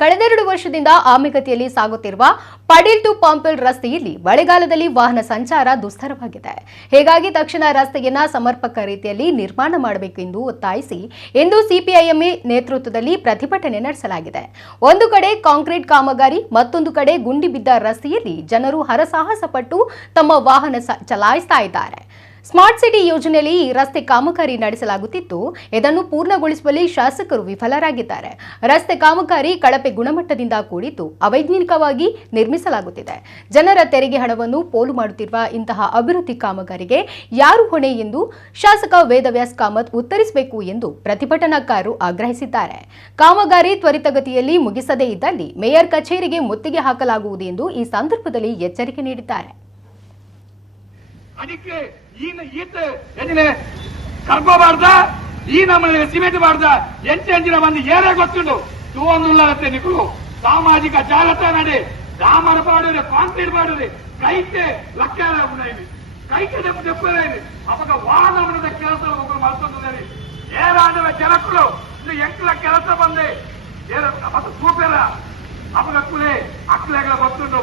ಕಳೆದ 2 ವರ್ಷದಿಂದ ಆಮೆಗತಿಯಲ್ಲಿ ಸಾಗುತ್ತಿರುವ ಪಡೀಲ್ ಟು ಪಾಂಪೆಲ್ ರಸ್ತೆಯಲ್ಲಿ ಮಳೆಗಾಲದಲ್ಲಿ ವಾಹನ ಸಂಚಾರ ದುಸ್ತರವಾಗಿದೆ. ಹೀಗಾಗಿ ತಕ್ಷಣ ರಸ್ತೆಯನ್ನು ಸಮರ್ಪಕ ರೀತಿಯಲ್ಲಿ ನಿರ್ಮಾಣ ಮಾಡಬೇಕೆಂದು ಒತ್ತಾಯಿಸಿ ಇಂದು ಸಿಪಿಐಎಂಎ ನೇತೃತ್ವದಲ್ಲಿ ಪ್ರತಿಭಟನೆ ನಡೆಸಲಾಗಿದೆ. ಒಂದು ಕಡೆ ಕಾಂಕ್ರೀಟ್ ಕಾಮಗಾರಿ, ಮತ್ತೊಂದು ಕಡೆ ಗುಂಡಿ ಬಿದ್ದ ರಸ್ತೆಯಲ್ಲಿ ಜನರು ಹರಸಾಹಸ ಪಟ್ಟು ತಮ್ಮ ವಾಹನ ಚಲಾಯಿಸ್ತಾ ಇದ್ದಾರೆ. ಸ್ಮಾರ್ಟ್ ಸಿಟಿ ಯೋಜನೆಯಲ್ಲಿ ಈ ರಸ್ತೆ ಕಾಮಗಾರಿ ನಡೆಸಲಾಗುತ್ತಿದ್ದು, ಇದನ್ನು ಪೂರ್ಣಗೊಳಿಸುವಲ್ಲಿ ಶಾಸಕರು ವಿಫಲರಾಗಿದ್ದಾರೆ. ರಸ್ತೆ ಕಾಮಗಾರಿ ಕಳಪೆ ಗುಣಮಟ್ಟದಿಂದ ಕೂಡಿದ್ದು ಅವೈಜ್ಞಾನಿಕವಾಗಿ ನಿರ್ಮಿಸಲಾಗುತ್ತಿದೆ. ಜನರ ತೆರಿಗೆ ಹಣವನ್ನು ಪೋಲು ಮಾಡುತ್ತಿರುವ ಇಂತಹ ಅಭಿವೃದ್ಧಿ ಕಾಮಗಾರಿಗೆ ಯಾರು ಹೊಣೆ ಎಂದು ಶಾಸಕ ವೇದವ್ಯಾಸ್ ಕಾಮತ್ ಉತ್ತರಿಸಬೇಕು ಎಂದು ಪ್ರತಿಭಟನಾಕಾರರು ಆಗ್ರಹಿಸಿದ್ದಾರೆ. ಕಾಮಗಾರಿ ತ್ವರಿತಗತಿಯಲ್ಲಿ ಮುಗಿಸದೇ ಇದ್ದಲ್ಲಿ ಮೇಯರ್ ಕಚೇರಿಗೆ ಮುತ್ತಿಗೆ ಹಾಕಲಾಗುವುದು ಎಂದು ಈ ಸಂದರ್ಭದಲ್ಲಿ ಎಚ್ಚರಿಕೆ ನೀಡಿದ್ದಾರೆ. ಕರ್ಕೋಬಾರ್ದ ಈ ನಮ್ಮನೆ ಸಿಮೆಂಟ್ ಬಾರ್ದ ಎಂಚಿನ ಮಂದಿ ಏನೇ ಗೊತ್ತುಂಡು ತೂವೊಂದುಲ್ಲತ್ತೆ ನಿಕ್ಕಳು ಸಾಮಾಜಿಕ ಜಾಲತಾಣ ಡಾಮರ ಪಾಡಿದ್ರೆ ಕಾಂಕ್ರೀಟ್ ಮಾಡಿದ್ರೆ ಕೈಕೆ ಲಕ್ಷ ಕೈಕೆ ದೆಪ್ಪಲೇನು ಅವಾಗ ವಾಹನದ ಕೆಲಸ ಒಬ್ಬರು ಮಲ್ಕೊಂಡಿ ಏರಾಡುವ ಜನಕ್ಕಳು ಇನ್ನು ಎಂಕ್ಲ ಕೆಲಸ ಬಂದೆ ಮತ್ತು ಸೂಪೇರ ಅವಾಗ ಕುಲೆ ಅಕ್ಲೆಗಳ ಗೊತ್ತುಂಡು